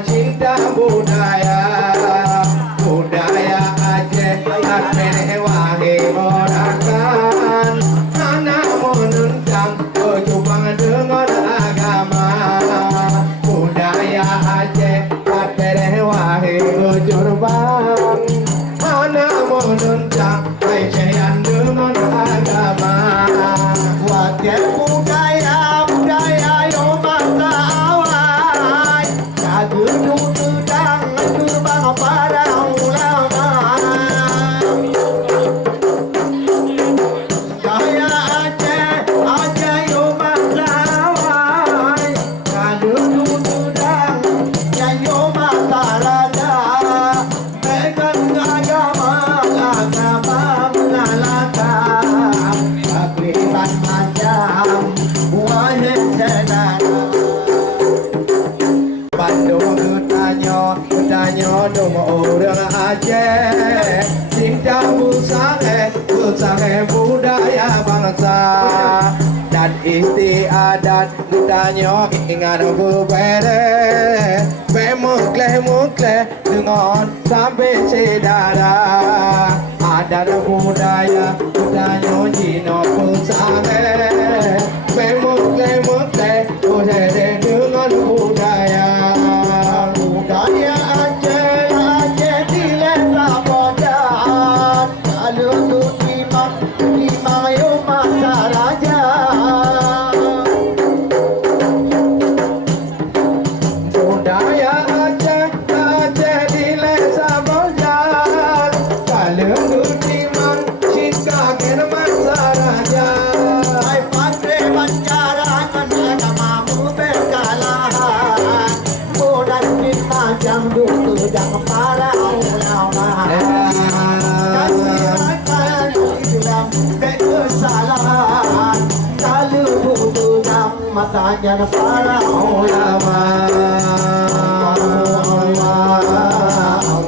Cinta budaya Aceh mewahi orakan anak menentang berjuang dengan agama budaya Aceh mewahi berjuang anak menentang pelecehan dengan agama wakil budaya yo mata awal jaga tudang terbang para ulama kaya Aceh yo mata awal jaga tudang yo mata rada pegang agama mengalahkan takliban macam wahid sedana Bandung tanya doma orang Aceh cinta busange budaya bangsa dan istiadat tanya ingat berbeda mukle dengan sampai sedara adat budaya tanya Cina busange mukle dengan budaya Aceh dileta bodan kalau tu timang yo masa raja budaya Aceh dileta bodan kalau tu timang cinta kena masa raja ai patre pancaran agamamu berkalahan bodan macam dulu jangan para ulama kasihkan Islam kesalahan kalau butuh matanya para ulama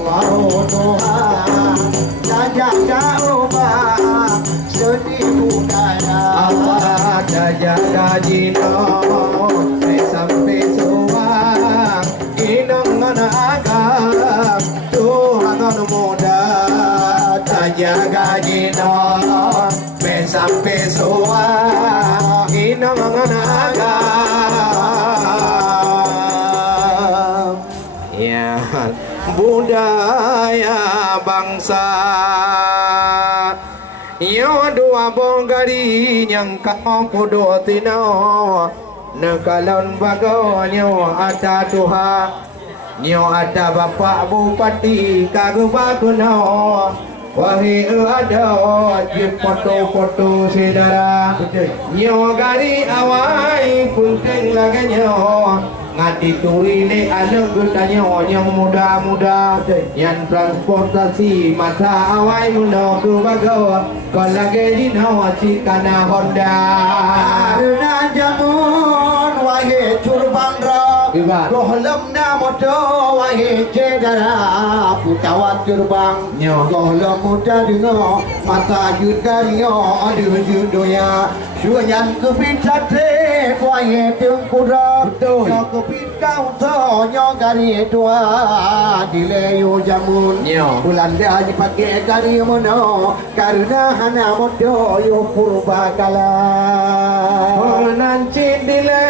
Allah Tuhan jaga ubah sedih budaya Allah jaga jino sampai suang inang agam Tuhan muda jaga jino sampai suang inang agam ya budaya bangsa yo dua bonggari yang kau kudo tino nekalon bagonyo ada Tuhan nyo ada bapak bupati kagubagno wahai ada di foto-foto saudara nyo gari awai penting lagi nyo ngati tuile anak gutanya yang muda-muda yang transportasi masa awai muno kubagawa kalau lagi dino cikana Honda karena jamun wahai curban Gohlem na moto wahai cedara putawat gerbang gohlem muda dino mata judario adu judoya suyan kepitate wahai tempura yo kepitau to nyo gari tua dileyo jamun bulan dia dipakai gari mono karena hana moto yo purba kala nanti dile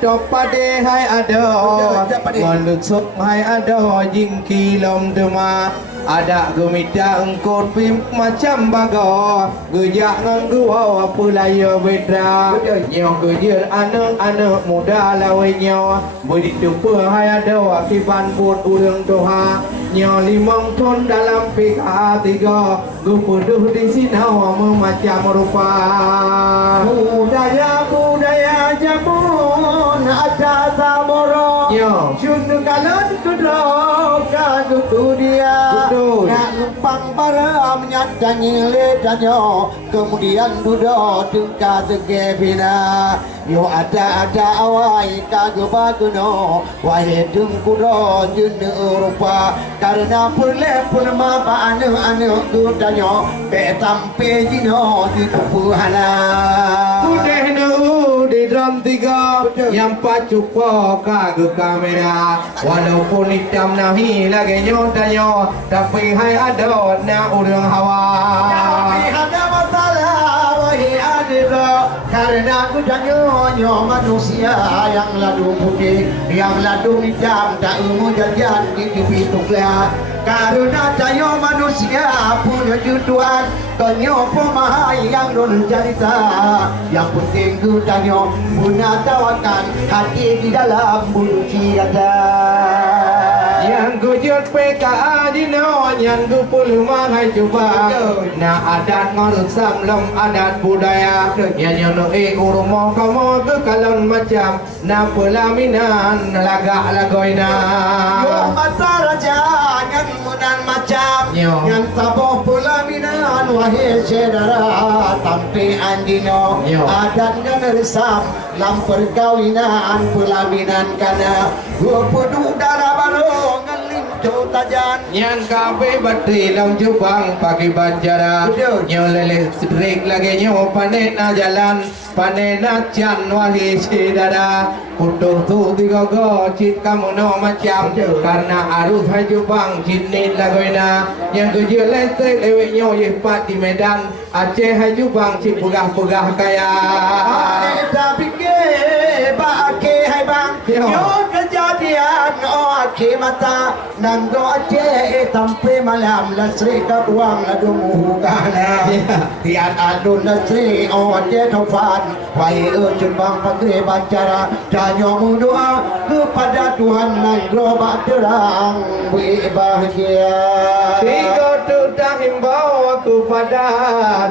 topade hai ada manusia hai ada jingki lom dema ada gemita engkau pim macam bago gejak nganggu pulaya bedra nyo gejer anak muda lawainya begitu pun hai ada akiban buat urang doha nyo limang ton dalam PKA 3 gupuduh di sini memacam rupa budaya jamun ada samoro yo syun kalon kudro kagu dia nak lupa Jepang Barat menyatangi ledanya, kemudian duduk tengka tegebina. Yo ada awai kagak baguno, wahai dengkudo jenis Eropa. Karena perle purma pa anu dudanya, betampe jino di kupuhana. Udah nu di drum tiga yang pacu po kagak kamera. Walaupun hitam nahi lagi nyotanya, tapi hai ada na urang hawa. Tapi ada masalah wahai adira, karena kudanya manusia yang lalu putih, yang lalu hitam tak ilmu jajan di pituklah. Karena tayo manusia punya jutuan, kanyo pemahai yang dulu cerita. Yang penting kudanya punya tawakan hati di dalam bulu ciada. Yang gujut PKA di no, yang gupul mahai coba. Na adat ngorut samlem adat budaya. Yang nyono urumo kamu ke kalon macam. Na pelaminan lagak lagoina. Yo masa raja yang mudan macam. Yang taboh pelaminan wahai saudara. Tampi andino adat ngeresam lam perkawinan pelaminan kana. Gua pedu darah baru tajan yang kabe batri lam jubang pagi banjara nyo lele sedrik lagi nyo panen na jalan panen na can wahi sidada kuduh tu digogo cit kamu no macam karena arus hai jubang cinit lagoina yang kujil lentek lewek nyo yepat di Medan Aceh hai jubang cit pegah-pegah kaya tapi ke bake hai bang yo kejadian ke mata nang do Aceh tampe malam lasri ka uang adu muhukana tian adu lasri Aceh tofan wahai jembang pagre bancara danyo doa kepada Tuhan nang globak terang bahagia tiga tutang himbau aku pada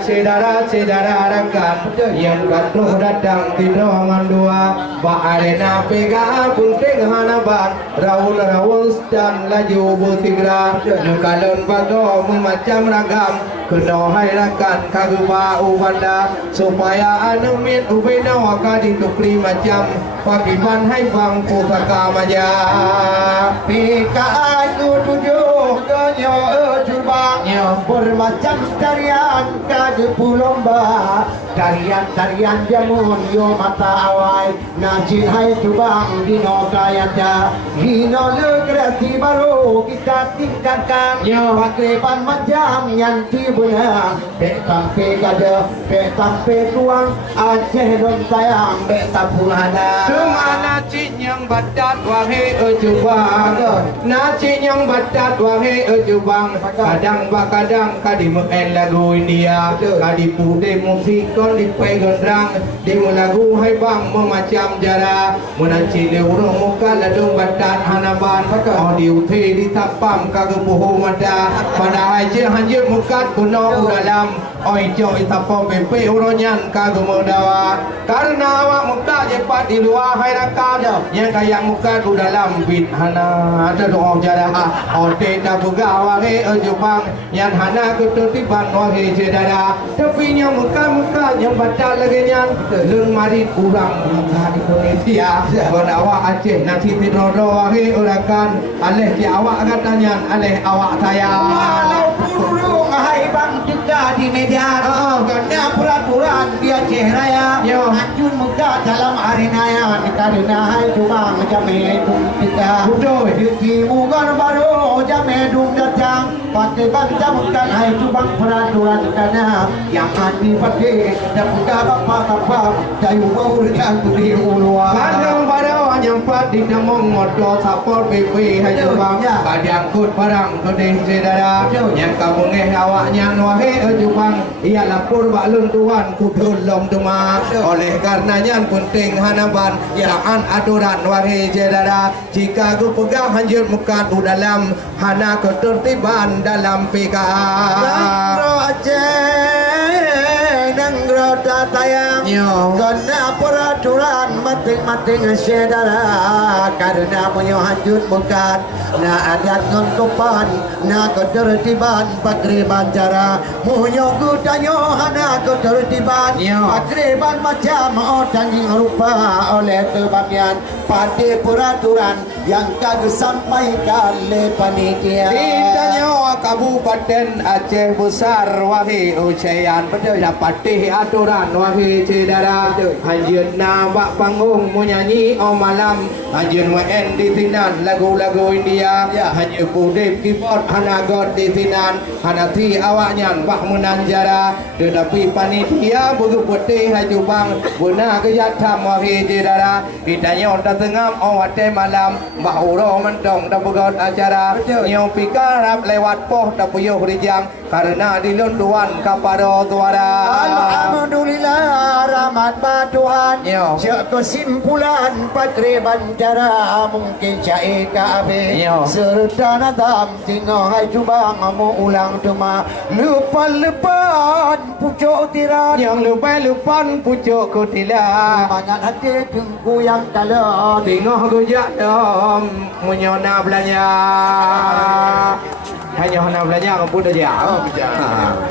saudara-saudara rekan yang katuh datang tidak mandua ba arena pega punting hanaban raul dan laju bertigra nukalon bago memacam ragam kena hai rakan kaguba ubanda supaya anumit ubena wakadi tukri macam pakiman hai bang pusaka maja pika aku tujuh kenyo jubang bermacam tarian kadu pulomba tarian jamun yo mata awai najin hai jubang dino kayata dino legrasi baru kita tingkatkan pakaian macam yang tibunya betampe gada betampe tuang Aceh don sayang betapulana kemana cik yang badat wahai ujubang nasi yang badat wahai ujubang kadang bakadang kadi meken lagu India kadi putih musikon di pegendrang di lagu hai bang memacam jara menaci le urung muka ladung badat hanaban oh di uti di tapam kagepuhu mada pada aja hanjir mukat kuno dalam oi jo itapom bepe uronyan kagemudawa karena awak muka jepat di luar hai rakam yang kayak muka du dalam bit hana ada doa jara ode ta buga wahai ujubang yang hana ketertiban wahai saudara tapi yang muka yang baca lagi yang leng mari kurang muka Indonesia berdawa Aceh nasi tidur wahai urakan aleh ki awak katanya aleh awak saya walaupun urung hai bang juga di Medan karena peraturan di Aceh Raya anjun muka dalam arena yang karena hai cuma jamedung kita di mugar baru jamedung datang pakai bangsa bukan hai cuma peraturan karena yang hati pakai dan buka bapak dayu baur dan turi ulua kadang pada yang pat di namong motor sapor PP hai cuma kadang kut barang kedai saudara yang kamu ngeh awaknya wahai ujubang ia lapor baklun Tuhan kudul lom dema oleh karenanya penting hanaban jangan aturan wahai saudara jika ku pegang hanjir muka tu dalam hana ketertiban dalam PKA Nangro datayang karena peraturan mating-mating saudara karena punya hanjut bukan na adat ngon kopan na ketertiban pakriban cara punya gudanyo hana ketertiban pakriban macam orang yang rupa oleh tebabian pada peraturan yang kagak sampaikan oleh panitia. Ditanya Kabupaten Aceh Besar wahai ucayan betul patih aturan wahai cedara hanjun nabak panggung menyanyi malam hanjun WN di tinan lagu-lagu India hanya kudip keyboard hana god di tinan hana ti awaknya bak menanjara tetapi panitia buku putih haju bang guna kejatam wahai cedara ditanya orang tengah awate malam bahuro mentong dan bukan acara yang pikarap lewat poh dan puyuh rijang karena dilunduan kepada tuara. Alhamdulillah rahmat Tuhan. Kesimpulan pakriban cara mungkin cai kabe serta nadam tinggal hai jubang mau ulang cuma lupa-lupan pucuk tiran yang lupa-lupan pucuk kutilan mangat hati tengku yang dalam tengah gojak dom menyona belanja hanya hana belanja kampung saja.